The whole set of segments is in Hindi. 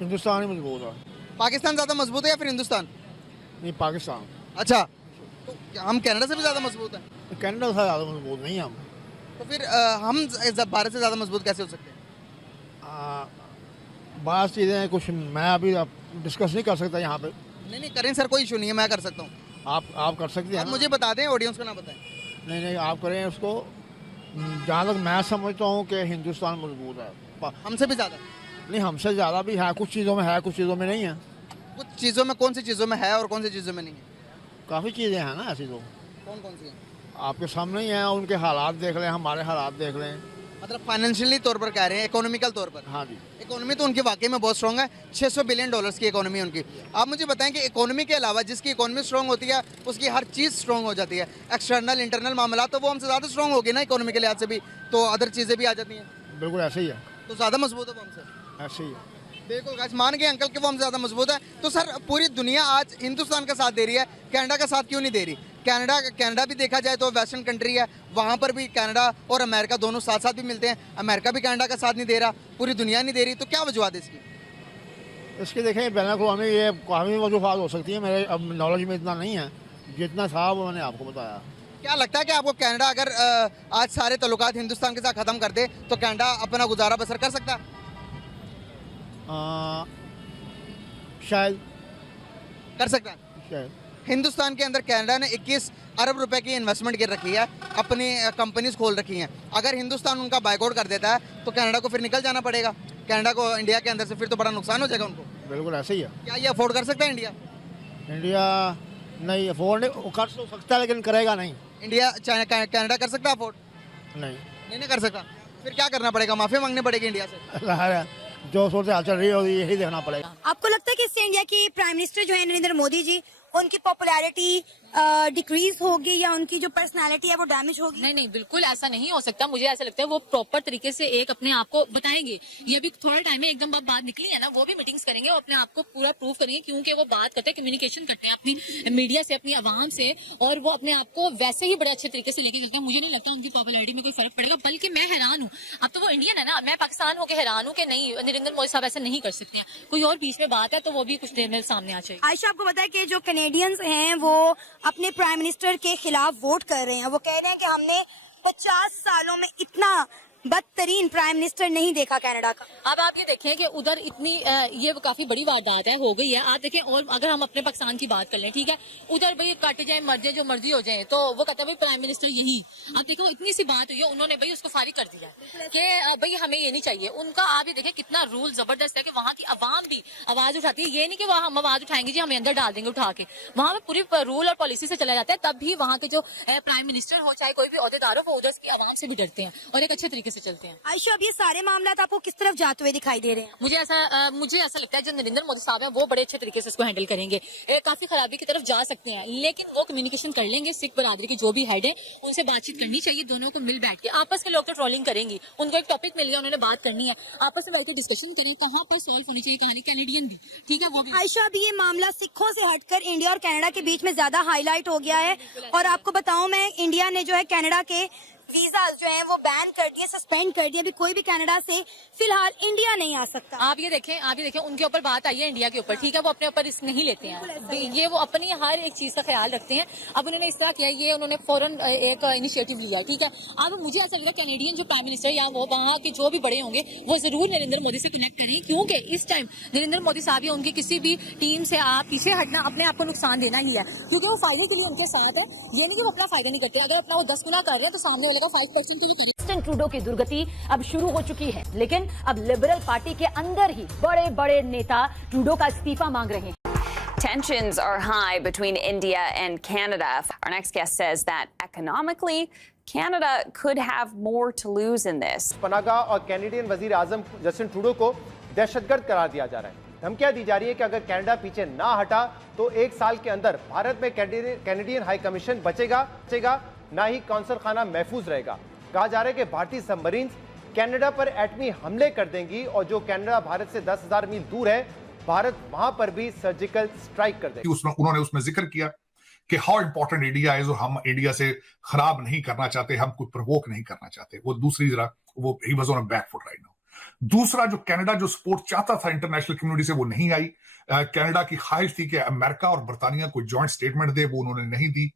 हिंदुस्तान ही मजबूत है। पाकिस्तान ज्यादा मजबूत है या फिर हिंदुस्तान? नहीं, पाकिस्तान। अच्छा, तो क्या हम कनाडा से भी ज्यादा मजबूत हैं? कनाडा से ज़्यादा मजबूत नहीं है हम। तो फिर हम भारत से ज्यादा मजबूत कैसे हो सकते हैं? बात चीज़ें हैं, कुछ मैं अभी डिस्कस नहीं कर सकता यहाँ पे। नहीं नहीं करें सर, कोई इशू नहीं है, मैं कर सकता हूँ। आप कर सकते हैं आप ना? मुझे बता दें, ऑडियंस को ना बताएं। नहीं नहीं, आप करें उसको। जहाँ तक मैं समझता हूँ कि हिंदुस्तान मजबूत है। हमसे भी ज्यादा? नहीं, हमसे ज़्यादा भी है, कुछ चीज़ों में है, कुछ चीज़ों में नहीं है। कुछ चीज़ों में, कौन सी चीज़ों में है और कौन सी चीज़ों में नहीं है? काफ़ी चीज़ें हैं ना ऐसी तो। कौन कौन सी है? आपके सामने ही हैं, उनके हालात देख लें, हमारे हालात देख लें। मतलब फाइनेंशियली तौर पर कह रहे हैं, इकोनॉमिकल तौर पर? हाँ जी। इकोनॉमी तो उनकी वाकई में बहुत स्ट्रॉन्ग है, $600 बिलियन की इकोनॉमी उनकी। आप मुझे बताएं कि इकोनॉमी के अलावा जिसकी इकोनॉमी स्ट्रॉन्ग होती है उसकी हर चीज़ स्ट्रॉन्ग हो जाती है। एक्सटर्नल इंटरनल मामला तो वो हमसे ज़्यादा स्ट्रॉन्ग होगी ना इकोनॉमी के लिहाज से भी, तो अदर चीज़ें भी आ जाती हैं, बिल्कुल ऐसे ही है। तो ज़्यादा मजबूत है वो हमसे। ऐसे ही है। बिल्कुल गाइस, मान गए अंकल कि वो हमसे ज़्यादा मजबूत है। तो सर, पूरी दुनिया आज हिंदुस्तान का साथ दे रही है, कनाडा का साथ क्यों नहीं दे रही? कनाडा भी देखा जाए तो वेस्टर्न कंट्री है, वहाँ पर भी कनाडा और अमेरिका दोनों साथ साथ भी मिलते हैं। अमेरिका भी कनाडा का साथ नहीं दे रहा, पूरी दुनिया नहीं दे रही, तो क्या वजूहत है इसकी? इसके देखें, बैन अवी ये काफ़ी वजूहत हो सकती है, मेरे अब नॉलेज में इतना नहीं है, जितना था वो मैंने आपको बताया। क्या लगता है कि आपको कनाडा अगर आज सारे तल्लुकात हिंदुस्तान के साथ ख़त्म कर दे तो कनाडा अपना गुजारा बसर कर सकता है? शायद। कर सकता है। शायद। हिंदुस्तान के अंदर कनाडा ने 21 अरब रुपए की इन्वेस्टमेंट कर रखी है, अपनी कंपनीज खोल रखी हैं। अगर हिंदुस्तान उनका बाइकआउट कर देता है तो कनाडा को फिर निकल जाना पड़ेगा, कनाडा को इंडिया के अंदर से, फिर तो बड़ा नुकसान हो जाएगा उनको। बिल्कुल ऐसे ही है। क्या ये अफोर्ड कर सकता है इंडिया? इंडिया नहीं अफोर्ड नहीं, वो कर तो सकता है लेकिन करेगा नहीं। इंडिया कनाडा कर सकता है अफोर्ड? नहीं। नहीं कर सकता। फिर क्या करना पड़ेगा? माफी मांगनी पड़ेगी इंडिया से? जो सूरत हाल चल रही होगी यही देखना पड़ेगा। आपको लगता है कि इससे इंडिया के प्राइम मिनिस्टर जो है नरेंद्र मोदी जी, उनकी पॉपुलैरिटी डिक्रीज होगी या उनकी जो पर्सनालिटी है वो डैमेज होगी? नहीं नहीं, बिल्कुल ऐसा नहीं हो सकता। मुझे ऐसा लगता है वो प्रॉपर तरीके से एक अपने आप को बताएंगे। ये भी थोड़ा टाइम में एकदम बात निकली है ना, वो भी मीटिंग्स करेंगे और अपने आप को पूरा प्रूव करेंगे, क्योंकि वो बात करते हैं, कम्युनिकेशन करते हैं अपनी मीडिया से, अपनी आवाम से, और वो अपने आप को वैसे ही बड़े अच्छे तरीके से लेके चलते हैं। मुझे नहीं लगता उनकी पॉपुलैरिटी में कोई फर्क पड़ेगा, बल्कि मैं हैरान हूँ। अब तो वो इंडियन है ना, मैं पाकिस्तान होकर हैरान हूँ कि नहीं, नरेंद्र मोदी साहब ऐसा नहीं कर सकते हैं। कोई और बीच में बात है तो वो भी कुछ देर में सामने आ जाएगी। आयशा, आपको पता है कि जो कैनेडियंस हैं वो अपने प्राइम मिनिस्टर के खिलाफ वोट कर रहे हैं। वो कह रहे हैं कि हमने 50 सालों में इतना बदतरीन प्राइम मिनिस्टर नहीं देखा कनाडा का। अब आप ये देखें कि उधर इतनी ये काफी बड़ी वारदात है, हो गई है। आप देखें, और अगर हम अपने पाकिस्तान की बात कर लें, ठीक है, उधर भाई काटे जाए, मर जाए, जो मर्जी हो जाए, तो वो कहता है भाई प्राइम मिनिस्टर यही। आप देखो, इतनी सी बात हुई है, उन्होंने भाई उसको फारिग कर दिया कि भाई हमें ये नहीं चाहिए उनका। आप ये देखें कितना रूल जबरदस्त है कि वहाँ की आवाम भी आवाज उठाती है। ये नहीं कि वहाँ हम आवाज उठाएंगे जी, हमें अंदर डाल देंगे उठा के। वहाँ पे पूरी रूल और पॉलिसी से चला जाता है, तब भी वहाँ के जो प्राइम मिनिस्टर हो, चाहे कोई भी अहदेदार हो, वो उधर की आवाम से भी डरते हैं और एक अच्छे तरीके से चलते हैं। आयशा, अब ये सारे मामला आपको किस तरफ जाते हुए दिखाई दे रहे हैं? मुझे ऐसा लगता है जो नरेंद्र मोदी साहब हैं वो बड़े अच्छे तरीके से इसको हैंडल करेंगे। काफी खराबी की तरफ जा सकते हैं, लेकिन वो कम्युनिकेशन कर लेंगे। सिख बरादरी की जो भी हेड है उनसे बातचीत करनी चाहिए, दोनों को मिल बैठ के। आपस के लोग तो ट्रोलिंग करेंगी, उनको एक टॉपिक मिल गया, उन्होंने बात करनी है, आपस में बैठ के डिस्कशन करें, कहाँ पर सॉल्व होनी चाहिए कहानी। कैनेडियन भी ठीक है, वो भी। आयशा, अभी ये मामला सिखों से हटकर इंडिया और कनाडा के बीच में ज्यादा हाईलाइट हो गया है, और आपको बताऊं मैं, इंडिया ने जो है कनाडा के वीजा जो है वो बैन कर दिए, सस्पेंड कर दिए। अभी कोई भी कनाडा से फिलहाल इंडिया नहीं आ सकता। आप ये देखें उनके ऊपर बात आई है इंडिया के ऊपर, ठीक है, वो अपने ऊपर रिस्क नहीं लेते हैं, ये वो अपनी हर एक चीज का ख्याल रखते हैं। अब उन्होंने इस तरह किया, ये उन्होंने फौरन एक इनिशिएटिव लिया, ठीक है। अब मुझे ऐसा लगता है कैनेडियन जो प्राइम मिनिस्टर या वो वहाँ के जो भी बड़े होंगे, वो जरूर नरेंद्र मोदी से कनेक्ट करें, क्योंकि इस टाइम नरेंद्र मोदी साहब या उनकी किसी भी टीम से आप पीछे हटना अपने आप को नुकसान देना ही है, क्योंकि वो फायदे के लिए उनके साथ है। ये नहीं कि वो अपना फायदा नहीं करते। अगर अपना वो 10 गुना कर रहे हैं तो सामने वाले का 5% की जस्टिन ट्रूडो की दुर्गति अब शुरू हो चुकी है, लेकिन अब लिबरल पार्टी के अंदर ही बड़े बड़े नेता ट्रूडो का इस्तीफा मांग रहे हैं। Tensions are high between India and Canada. Our next guest says that economically, Canada could have more to lose in this. पनागा और कैनेडियन वजीर आजम जस्टिन ट्रूडो को दहशतगर्द करार दिया जा रहा है। धमकियां दी जा रही है कि अगर कनाडा पीछे ना हटा तो 1 साल के अंदर भारत में कैनेडियन हाई कमीशन बचेगा ना ही कौंसल खाना महफूज रहेगा। कहा जा रहा है कि भारतीय सबमरीन कनाडा पर एटमी हमले कर देंगी, और जो कनाडा भारत से 10,000 मील दूर है, भारत वहां पर भी सर्जिकल स्ट्राइक कर देगा। उन्होंने उसमें जिक्र किया कि हाउ इंपॉर्टेंट इंडिया है, जो हम इंडिया से खराब नहीं करना चाहते, हम कुछ प्रवोक नहीं करना चाहते। वो दूसरी जरा वो he was on a back foot right now. दूसरा, जो कनाडा जो सपोर्ट चाहता था इंटरनेशनल कम्युनिटी से, वो नहीं आई। कनाडा की ख्वाहिश थी कि अमेरिका और बरतानिया कोई जॉइंट स्टेटमेंट दे, वो उन्होंने नहीं दी।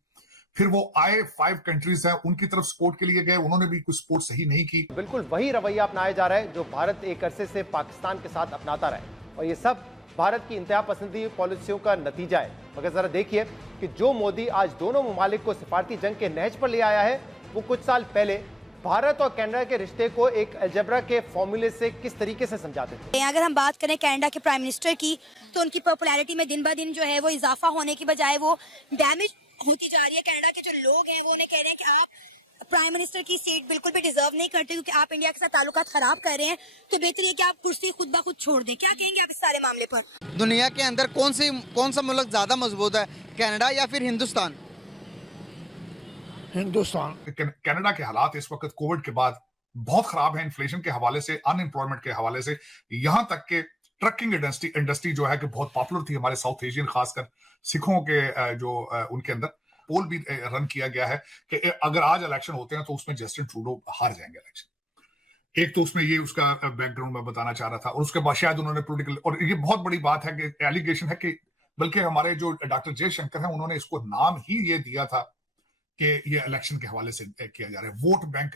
फिर वो आए 5 कंट्रीज हैं, उनकी तरफ सपोर्ट के लिए गए, उन्होंने भी कुछ सपोर्ट सही नहीं की। बिल्कुल वही रवैया अपनाया जा रहा है जो भारत एक अरसे से पाकिस्तान के साथ अपनाता रहा है, और ये सब भारत की इंतहा पसंदी पॉलिसियों का नतीजा है। मगर जरा देखिए कि जो मोदी आज दोनों ममालिक को सिफारती जंग के नहज पर ले आया है, वो कुछ साल पहले भारत और कनाडा के रिश्ते को एक अलजेब्रा के फॉर्मूले से किस तरीके से समझाते थे। अगर हम बात करें कनाडा के प्राइम मिनिस्टर की, तो उनकी पॉपुलैरिटी में दिन ब दिन जो है वो इजाफा होने की बजाय वो डैमेज होती जा रही है। कनाडा के जो लोग हैं वो उन्हें कह रहे हैं कि आप प्राइम मिनिस्टर की सीट बिल्कुल भी डिजर्व नहीं करते, क्योंकि आप इंडिया के साथ ताल्लुकात खराब कर रहे हैं, तो बेहतर है कि आप कुर्सी खुद ब खुद छोड़ दें। क्या कहेंगे आप इस सारे मामले पर? दुनिया के अंदर कौन सा मुल्क ज्यादा मजबूत है, कनाडा या फिर हिंदुस्तान? हिंदुस्तान। कनाडा के हालात इस वक्त कोविड के बाद बहुत खराब है, इन्फ्लेशन के हवाले से, अनएम्प्लॉयमेंट के हवाले से, यहां तक के ट्रकिंग इंडस्ट्री जो है कि बहुत पॉपुलर थी हमारे साउथ एशियन, खासकर सिखों के जो उनके अंदर पोल भी रन किया गया है कि अगर आज इलेक्शन होते हैं तो उसमें जस्टिन ट्रूडो हार जाएंगे इलेक्शन। एक तो उसमें ये उसका बैकग्राउंड में बताना चाह रहा था, और उसके बाद शायद उन्होंने पॉलिटिकल, और ये बहुत बड़ी बात है कि एलिगेशन है कि बल्कि हमारे जो डॉक्टर जयशंकर हैं उन्होंने इसको नाम ही ये दिया था कि ये इलेक्शन के हवाले से किया जा रहा है, वोट बैंक,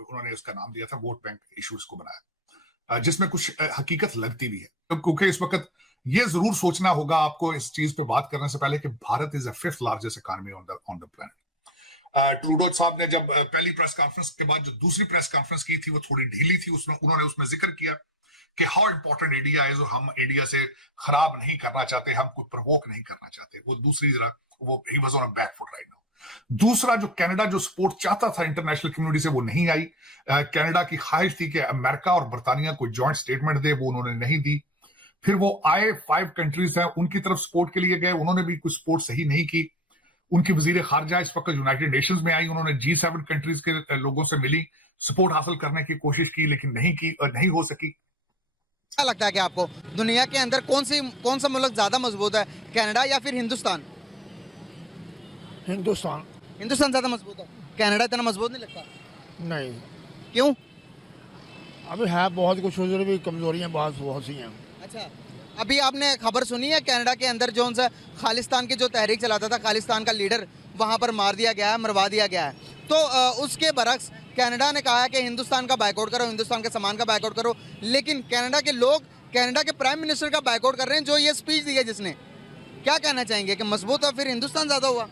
उन्होंने इसका नाम दिया था, वोट बैंक इशू इसको बनाया, जिसमें कुछ हकीकत लगती भी है। तो क्योंकि इस वक्त ये जरूर सोचना होगा आपको इस चीज पे बात करने से पहले कि Bharat is the 5th largest economy on the planet. Trudeau साहब ने जब पहली प्रेस कॉन्फ्रेंस के बाद जो दूसरी प्रेस कॉन्फ्रेंस की थी वो थोड़ी ढीली थी, उन्होंने उसमें जिक्र किया कि हाउ इंपॉर्टेंट इंडिया है, और हम इंडिया से खराब नहीं करना चाहते, हम कुछ प्रवोक नहीं करना चाहते। वो दूसरी जरा वो he was on a back foot right now. दूसरा, जो कनाडा जो सपोर्ट चाहता था इंटरनेशनल कम्युनिटी से, वो नहीं आई। कनाडा की ख्वाहिश थी कि अमेरिका और बरतानिया कोई जॉइंट स्टेटमेंट दे, वो उन्होंने नहीं दी। फिर वो आए 5 कंट्रीज हैं, उनकी तरफ सपोर्ट के लिए गए, उन्होंने भी कुछ सपोर्ट सही नहीं की। उनकी वजीर खारजा इस वक्त यूनाइटेड नेशंस में आई, उन्होंने G7 कंट्रीज के लोगों से मिली, सपोर्ट हासिल करने की कोशिश की, लेकिन नहीं की और नहीं हो सकी। क्या लगता है कि आपको दुनिया के अंदर कौन सा मुल्क ज्यादा मजबूत है, कनाडा या फिर हिंदुस्तान? हिंदुस्तान। हिंदुस्तान ज्यादा मजबूत है, कनाडा इतना मजबूत नहीं लगता? नहीं, क्यों? अभी है बहुत कुछ, उधर भी कमजोरियां बहुत सी हैं। अच्छा, अभी आपने खबर सुनी है कनाडा के अंदर जो सा खालिस्तान की जो तहरीक चलाता था, खालिस्तान का लीडर वहां पर मार दिया गया है, मरवा दिया गया है। तो उसके बरक्स कनाडा ने कहा है कि हिंदुस्तान का बायकॉट करो, हिंदुस्तान के सामान का बायकॉट करो, लेकिन कनाडा के लोग कनाडा के प्राइम मिनिस्टर का बायकॉट कर रहे हैं जो ये स्पीच दी है जिसने। क्या कहना चाहेंगे कि मजबूत है फिर हिंदुस्तान ज्यादा हुआ?